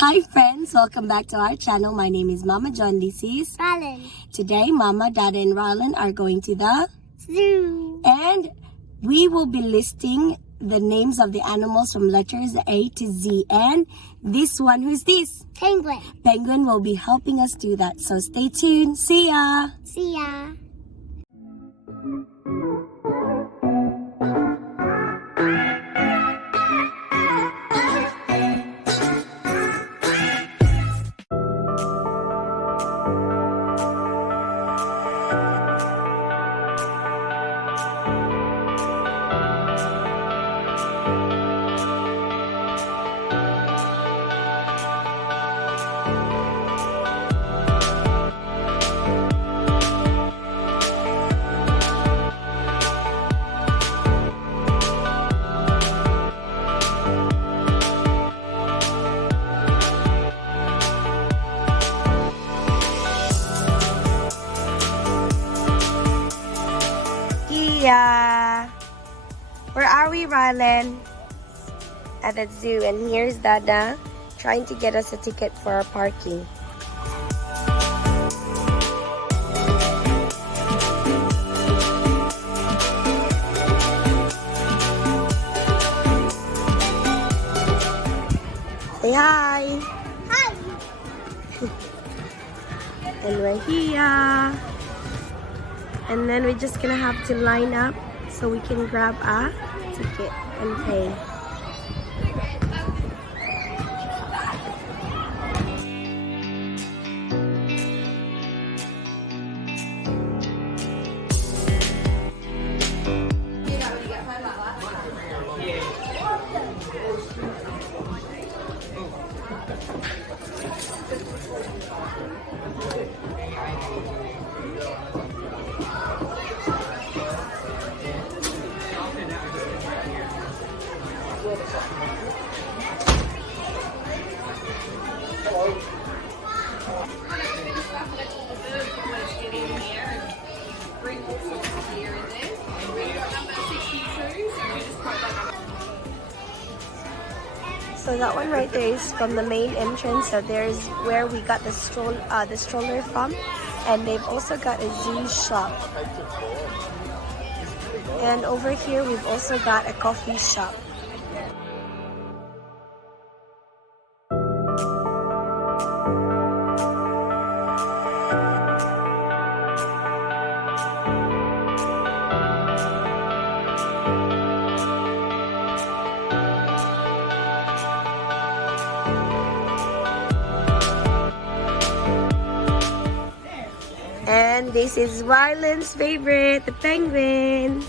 Hi friends, welcome back to our channel. My name is Mama John. This is Rylan. Today Mama, Dada and Rylan are going to the Zoo. and we will be listing the names of the animals from letters A to Z. And this one, who's this? Penguin. Penguin will be helping us do that. So stay tuned. See ya. See ya. Yeah. Where are we, Rylan? At the zoo. And here's Dada trying to get us a ticket for our parking. Say hi. Hi. And we're here. And then we're just gonna have to line up so we can grab a ticket and pay. So that one right there is from the main entrance. So there's where we got the stroller from, and they've also got a zoo shop. And over here we've also got a coffee shop. And this is Rylan's favorite, the penguins.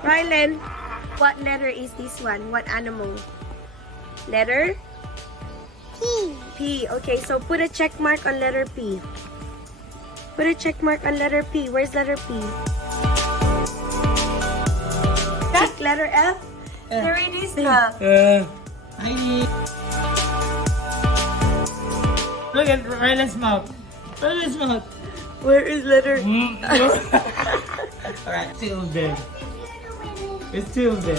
Rylan, what letter is this one? What animal? Letter? P. P. Okay, so put a check mark on letter P. Put a check mark on letter P. Where's letter P? Check letter F. There it is na. Look at Rylan's mouth. Rylan's mouth. Where is letter Alright, two of them. It's two of them.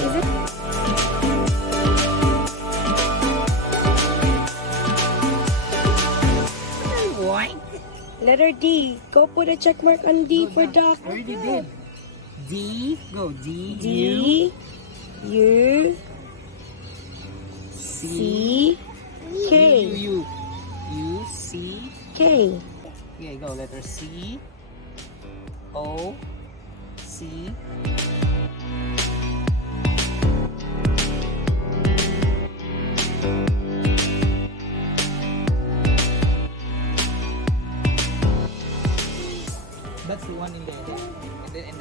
What? Letter D. Go put a check mark on D for duck. I already did. D. Go. D. D. U. C. K. U. C. K. Okay, go. Letter C. O. C. That's the one in there. And then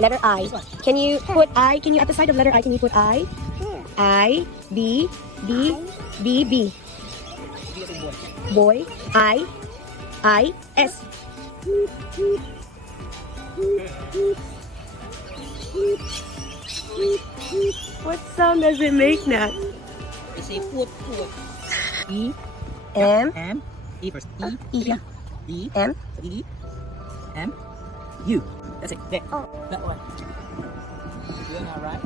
Letter I. Can you put I? Can you at the side of letter I? Can you put I? I. B. B. B. B. Boy. I. S. What sound does it make now? you say foot. E. M. E first. E. E. E. M. E. M. U. That's it. There. Oh. That one. You're not right.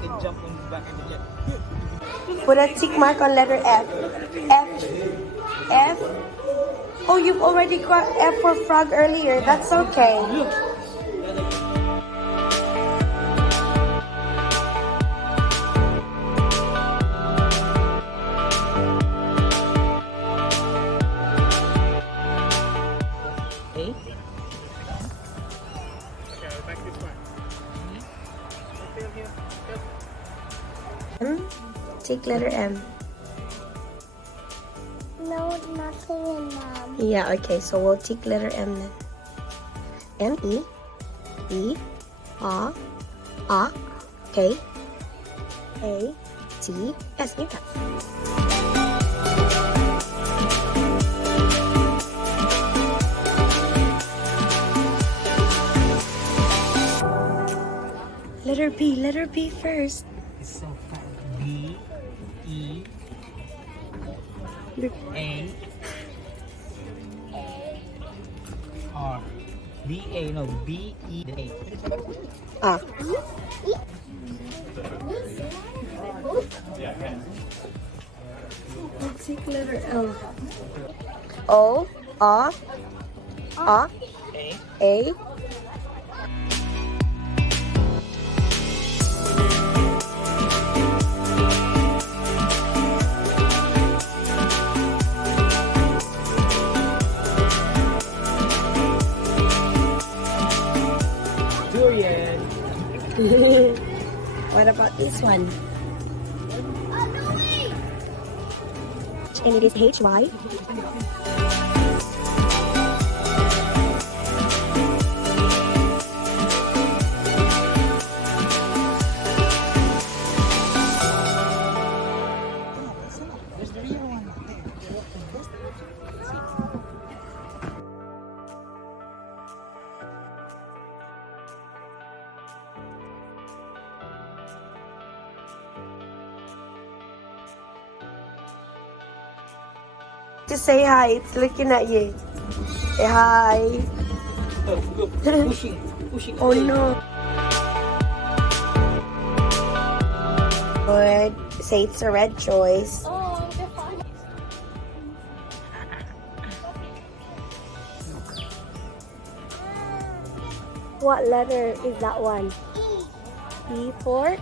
You can jump on the back of the jet. Put a tick mark on letter F. F. F. Oh, you've already got F for frog earlier. That's okay. Look. A. Take letter M. No, nothing in them. Yeah, okay, so we'll take letter M then. M-E, E, A, K, A, T, S. Yeah. Letter P first. It's so fast. B, E, A, R. B, A, no, B, E, A. Ah. Let's take letter L. O, A, A. Durian. What about this one? And it is H-Y. There's the real one. Just say hi. It's looking at you. Say hi. Look, pushing. Oh no. Good. Say it's a red choice. Oh, they're fun. What letter is that one? E for?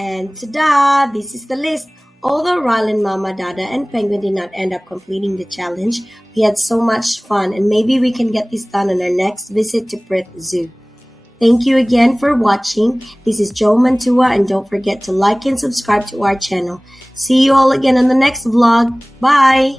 And ta-da! This is the list. Although Rylan, Mama, Dada, and Penguin did not end up completing the challenge, we had so much fun and maybe we can get this done on our next visit to Perth Zoo. Thank you again for watching. This is Joe Mantua and don't forget to like and subscribe to our channel. See you all again on the next vlog. Bye!